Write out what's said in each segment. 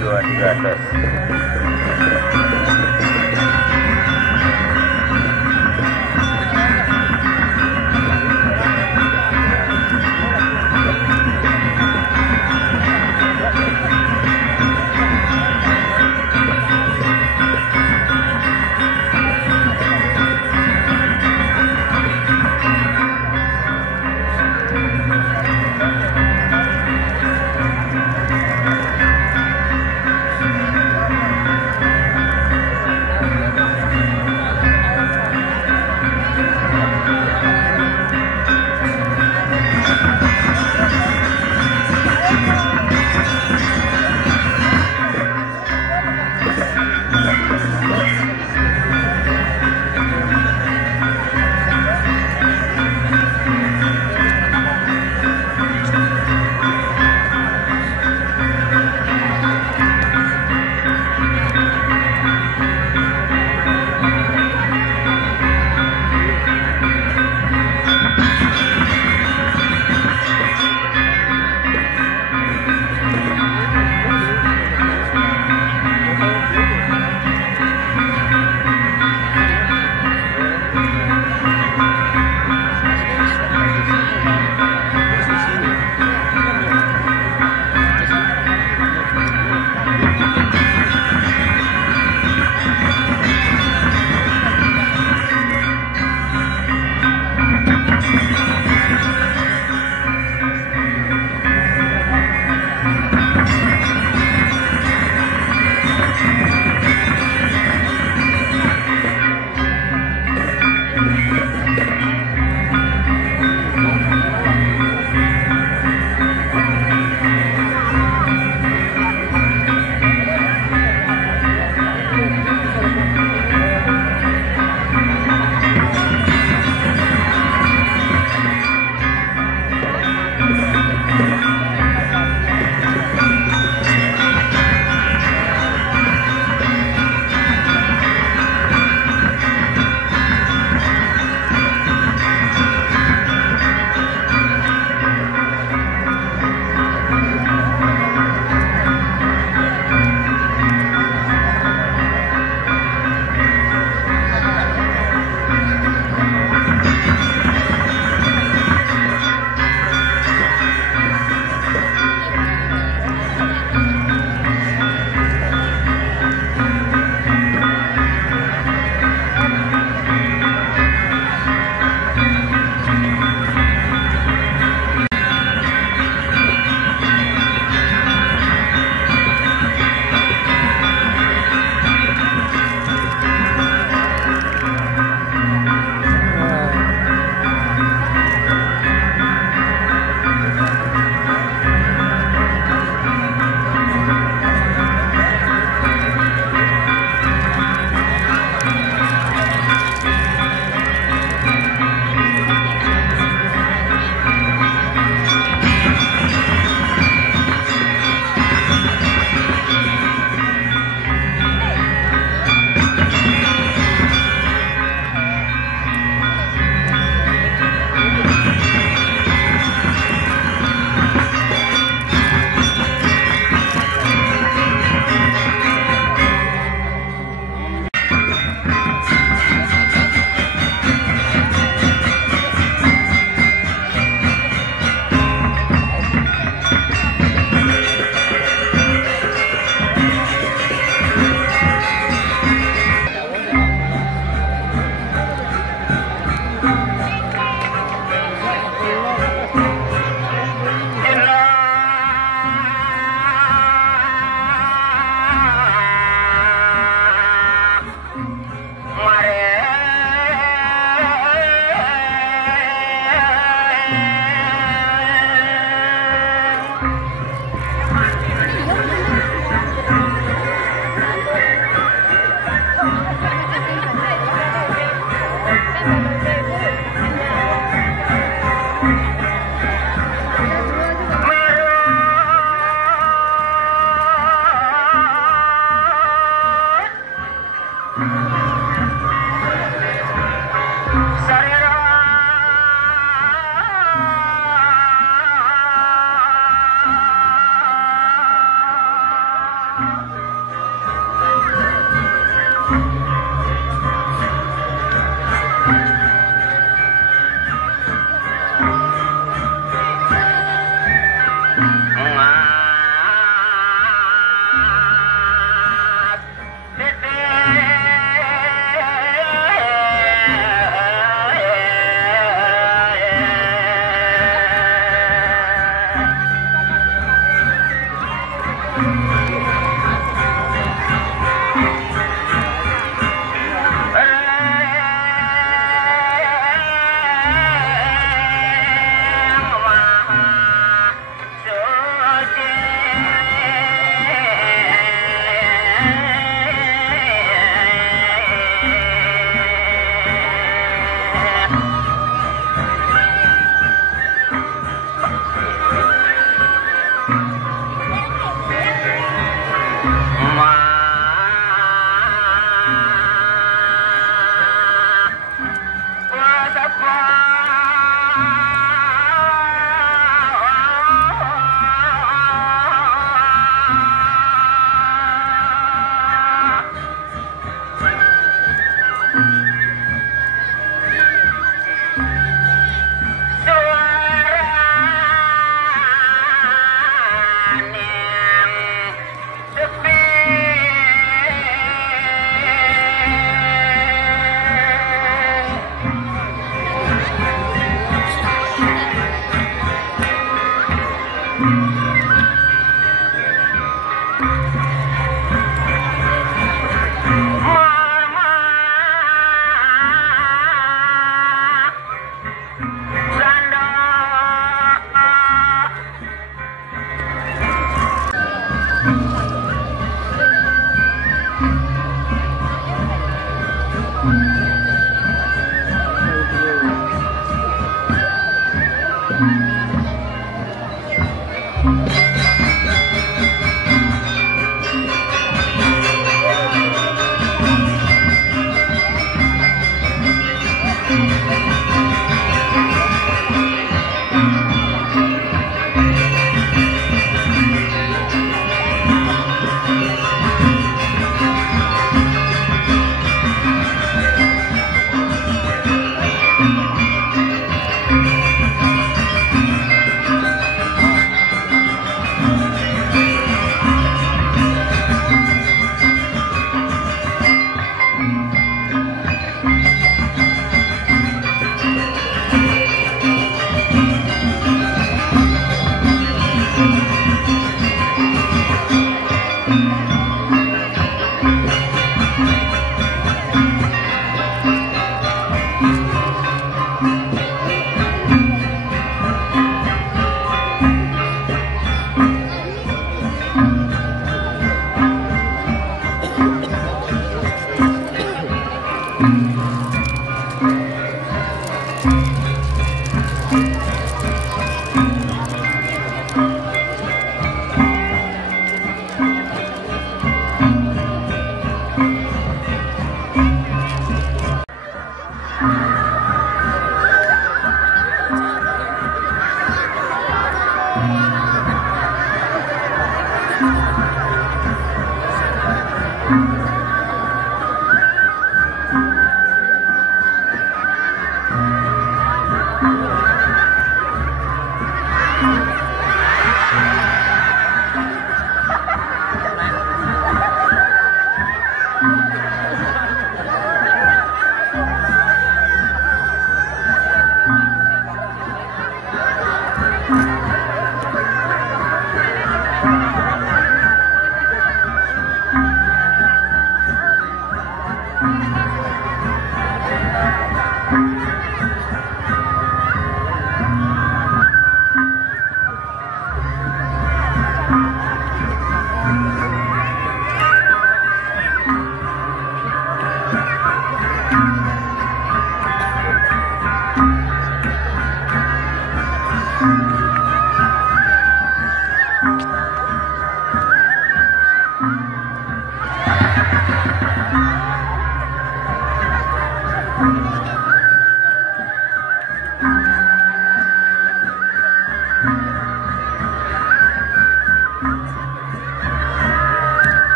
dua tiga tes.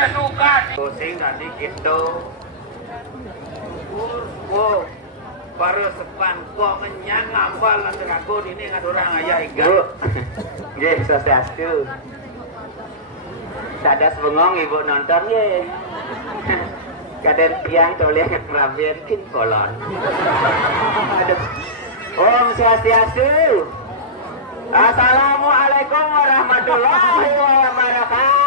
senukan pusing tadi gitu. Wow, baru sepan kok ngenyang ngambal nanti aku ini ngadurang aja ikan. Nggih, swastiastu. Sadas bengong ibu nonton ye. Kaden tiang toleh ngerabiankin kolon. Aduh. Om Swastiastu. Assalamualaikum warahmatullahi wabarakatuh.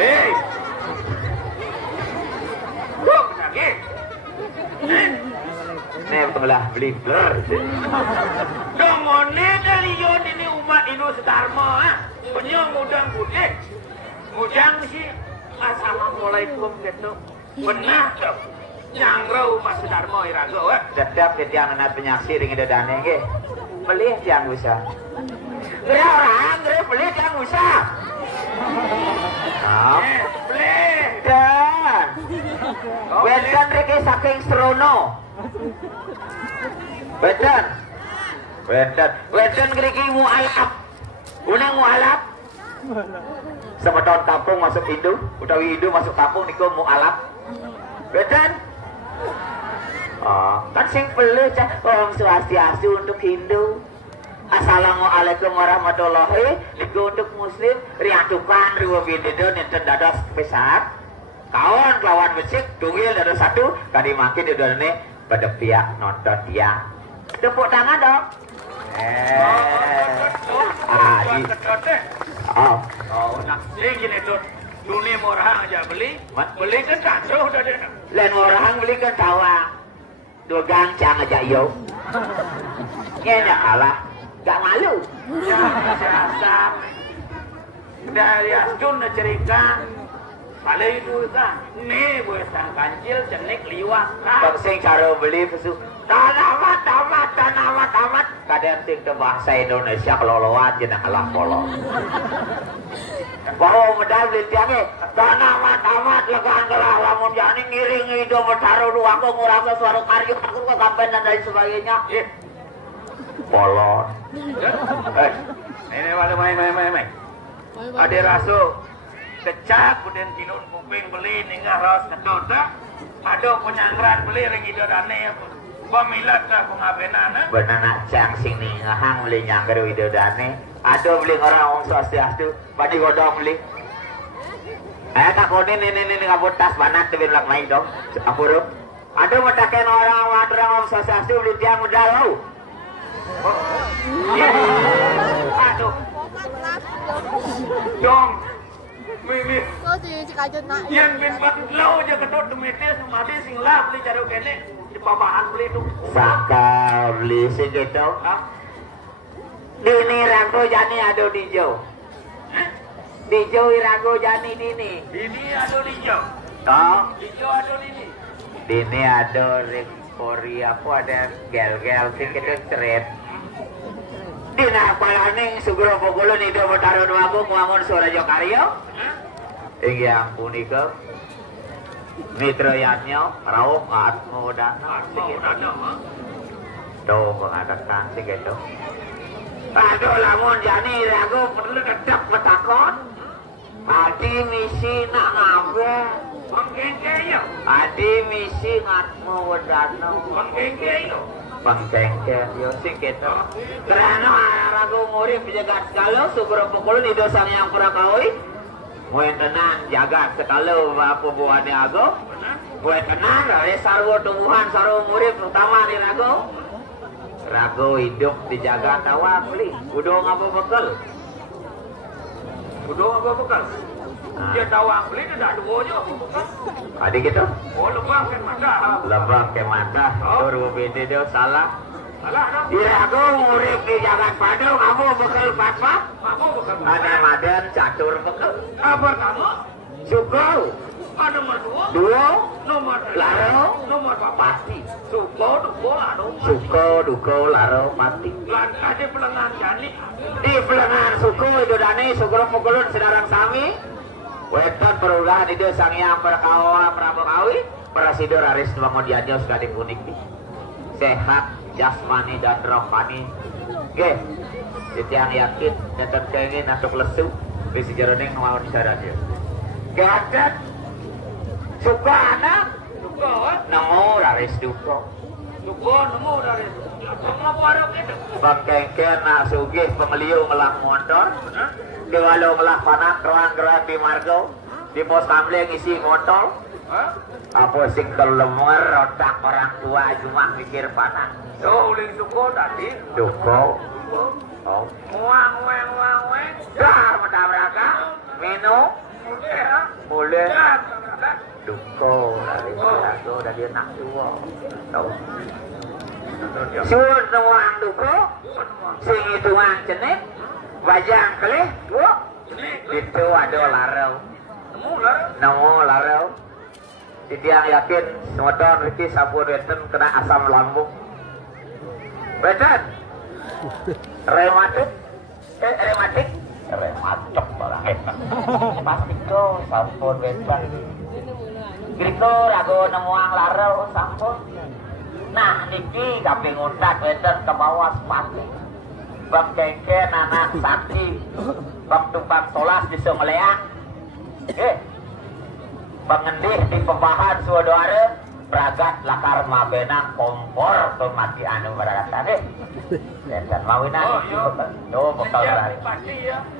Hei. Kok sakit? Nih belah beli blur. Domone dari yon ini umat Hindu Dharma, penyong udang putih, udang sih. Assalamualaikum gitu. Benar tuh. Nyangro umat Dharma irago. Sedap ke tiang anak penyaksi dengan dadane nggih. Beli tiang usah. Beli orang, beli tiang usah. Beli. Dan. Wedan riki saking Srono. Wedan. Wedan ngriki mualaf. Unang mualaf. Semeton kampung masuk Hindu, utawi Hindu masuk kampung niku mualaf. Wedan. Oh, kan sing peleh cah Om Swastiastu untuk Hindu. Assalamualaikum warahmatullahi niku untuk Muslim riatukan riwa bindedo nenten dados besar. Kawan kelawan becik tunggil dados satu kadi makin didone pada pihak nonton dia. Tepuk tangan dong. Nak gini tuh. Dunia orang aja beli kan tansuh udah deh. Lain orang beli kan tawa. Dua gancang aja yo. Enak kalah. Gak malu. Ya, siasam. Dari Astun cerita. Pada itu kan, nih boleh sang kancil jenik liwat. Bang sing cara beli pesu. Tamat. Kadang sing ke bahasa Indonesia keloloan jeneng kalah polo. Bahwa medal beli tiangnya. Tamat lekan kelah lamun jani ngiring hidup bertaruh dua aku ngurang suara karyu aku ke kampen dan lain sebagainya. Polon. Ini wala main. Ada rasu kecak kemudian kilon kuping beli ninggah ros kedot ada penyangran beli ring idodane pemilat tak pengabenan benar nak cang sing nih ngahang beli nyangger widodane ada beli orang Om Swastiastu padi godong beli tak kone ini ngabut tas banat tebin lak main dong apuro ada mataken orang Om Swastiastu beli tiang modal aduh dong Mimi. Yang bin lau aja kedot demete semade sing lah beli jaru kene di pabahan beli tuh. Bakal beli sing gitu. Dini rago jani ado dijo. Dijo irago jani dini. Dini ado dijo. Oh. Dijo ado dini. Dini ado rekori apa ada gel-gel sing gitu ceret. Dina palaning sugro pogolo nido bertaruh aku ngamun suara Jokaryo. Inggi ampun ika. Mitra yatnya rauh atmo dan tuh mengatakan sih gitu. Aduh lamun jani aku perlu tetap petakon. Adi misi nak ngabe. Penggengkeyo. Adi misi ngatmo wedano. Penggengkeyo. Pangkengkel yo sing gitu. Karena ragu ngurip jagat sekalo sugro pokolo nido sang yang pura kawi. Muen tenan jagat sekalo apa buane ago. Muen tenan re sarwo tumbuhan sarwo ngurip terutama di rago. Rago hidup dijaga tawa beli. Udong apa bekal? Dia tawang beli dia dak duonya apa bekal? Adi gitu. Oh lebang kan mata. Lebang ke mata. Turu bede dia salah. Salah dah. Di rago ngurip di jagat padung kamu bekal pat-pat. Aku bekal. Ada madan catur bekal. Apa kamu? Suko. Ada nomor 2. Duo. Nomor Laro. Nomor 4. Pasti. Suko, duko, laro. Suko, duko, laro, pati. Lan ada pelengan jani. Di pelengan suku itu dani sugro pukulun sedarang sami. Wetan perubahan itu sang yang perkawa prabokawi. Prasidur aris bangun dianjau sudah dikunik. Sehat jasmani dan rohani. Oke. Yang yakin datang kengin masuk lesu di sejarahnya mau disarannya. Gadat suka anak Duka, nemu laris duka. duka nemu dari ngapa ada gitu? Bang kengken nak sugih pengeliu ngelah motor. Di walau ngelah panak keran-keran di margo. Di pos kamling isi motor. Apa sing kelemer otak orang tua cuma mikir panak. Uling duka tadi. Duka. Oh. Wang. Dar mendabrakan. Minum. Mulai. Duka dari aku udah dia nak tua. Tahu. Suun nuang duka. Sing itu ang cenik. Wajang kelih. Itu ada larau. Nemu larau. Jadi yang yakin motor Ricky sapu Weten kena asam lambung. Weten. Rematik. Rematik malah. Pasti kau sampun Weten. Gitu aku nemuang larau sampun. Nah niki kaping untat Weten ke bawah sepatu. Bang kengken anak sakti. Bang tumpang solas di Sumeleang. Pengendih di pembahan suadara beragat lakar mabenang kompor pemati anu berada deh. Dan mawinan itu bekal dari.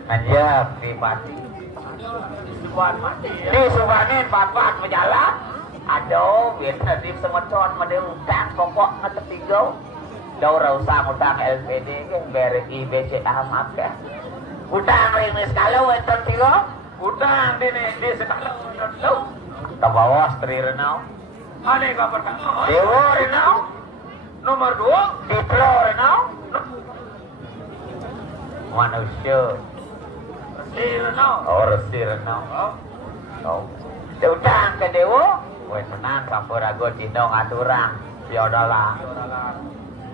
Anjab di pati. Di Subanin papat menjalan. Aduh, biasa di semecon mendeutang pokok ngetetigo. Jauh rausang utang LPD ke BRI BCA maka. Utang ringan sekali wenten tigo. Utang di sekali lu. Ke bawah Sri Renau. Ane ka pertama. Dewa Renau. Nomor 2. Ditlo Renau. Manusia. Sirno. Oh, Resi Renau. Oh. Utang ke Dewa. Wes menang sampurago dino ngaturang. Yaudalah.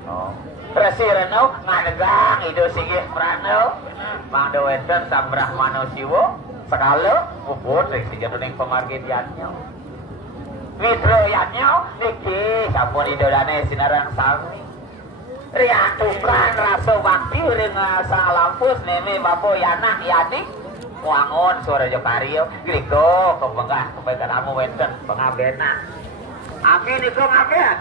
Oh. Resi Renau ngadegang ido singgih Pranau. Mangdo wenten sambrah manusiwo. Sekali bubut dari sejarah pemargin yanyo. Mitro yanyo niki sampun idolane sinarang sami. Rian tungkan rasa bakti dengan salampus neme bapo yanak yadik. Wangon suara jokario griko kebenggah kebaikan kamu wenten pengabena. Abi niko ngaben.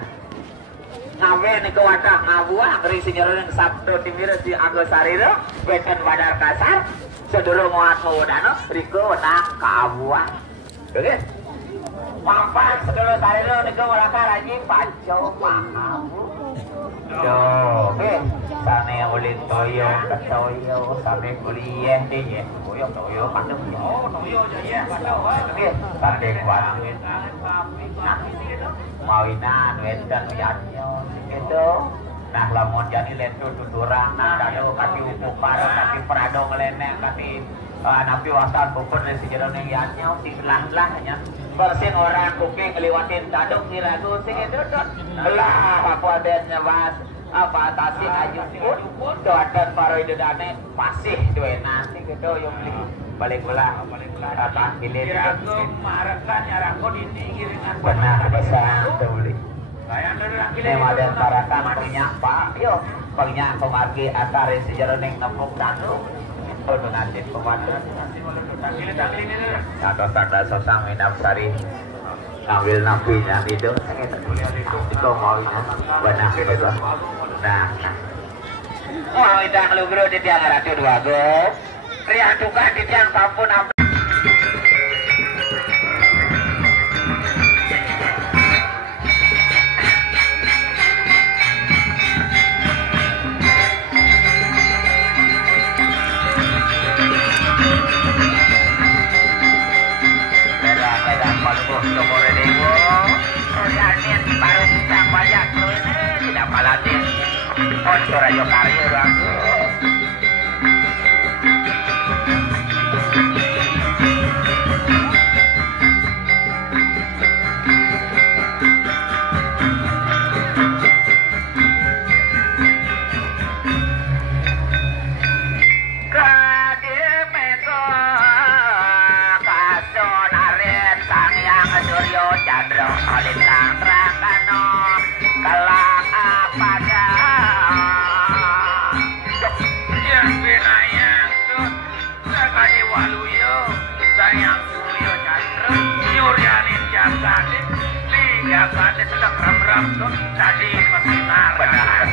Ngaben niko wadah ngabuah dari sejarah sabdo timir si Agus Sariro wenten badar kasar. Sedulur muat mudano, Riko nak kabuah. Oke. Papan sedulur sarilo Riko walakar aji paco makabu. Oke. Sane ulin toyo ketoyo sane kuliah diye. Toyo kadang. Oh, toyo jaya kadang. Oke. Sane kuat. Mawinan wedan yanyo gitu. Nah lamun jadi lentur tuturang nah dado kati upukar kati perado ngeleneng kati napi wasan pupun dari sejarah yang yatnya sing lah hanya bersin orang kuping ngeliwatin dado kiragu sing itu lah apa adanya was apa tasi aju pun doadan para idodane pasih duena sing gitu yung balik belah apa pilih kiragu marakan nyarangko dinding giringan benar besar beli. Ini ada tarakan penyapa, yo penyak pemagi atar sejarah neng nempuk danu, pengantin pemandu. Atau tanda sosang minam sari, ngambil napinya itu, itu mau benar betul. Nah, mau itu lu bro di tiang ratu dua go, riang tukar di tiang kampung apa? Suara Jokari orang Kadi Waluyo sayang Suryo Chandra nyuryanin jagade di jagade sedang ram-ram tuh tadi mesinar benar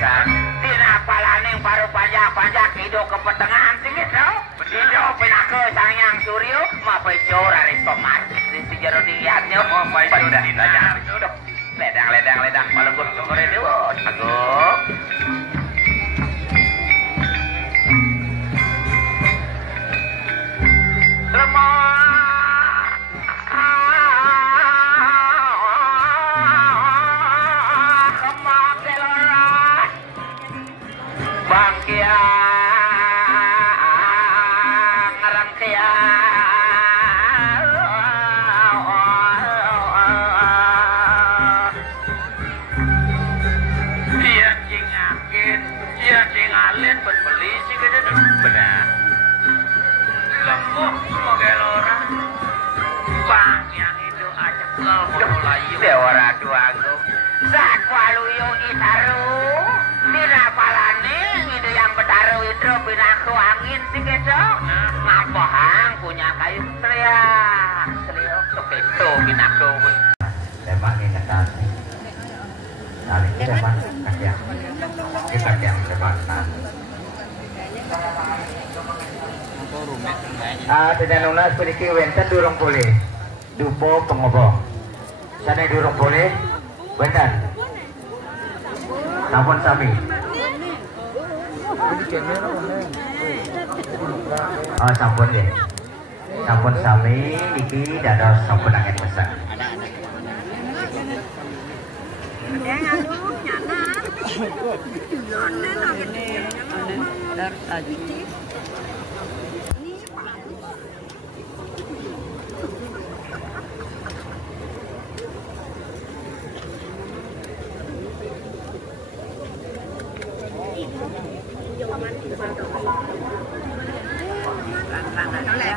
tina palaning paru panjang hidup ke pertengahan sih gitu hidup pinake sayang Suryo mah pecor ari somar di sejero diatnya mau pecor udah ditanya udah ledang malenggut sore dewa jago Sak Waluyo itaru dina palane ngidu yang betaru itu pinaku angin sih keso ngapohang punya kayu seliok kepeto pinaku Lemak ni ngetan Tali ni lemak kakiang Ini kakiang lemak Tidak nunas peniki wenten durung boleh Dupo pengobong Sana durung boleh benar sampun sami oh sampun deh sampun sami iki dados sampun angin besar Nó lẹ.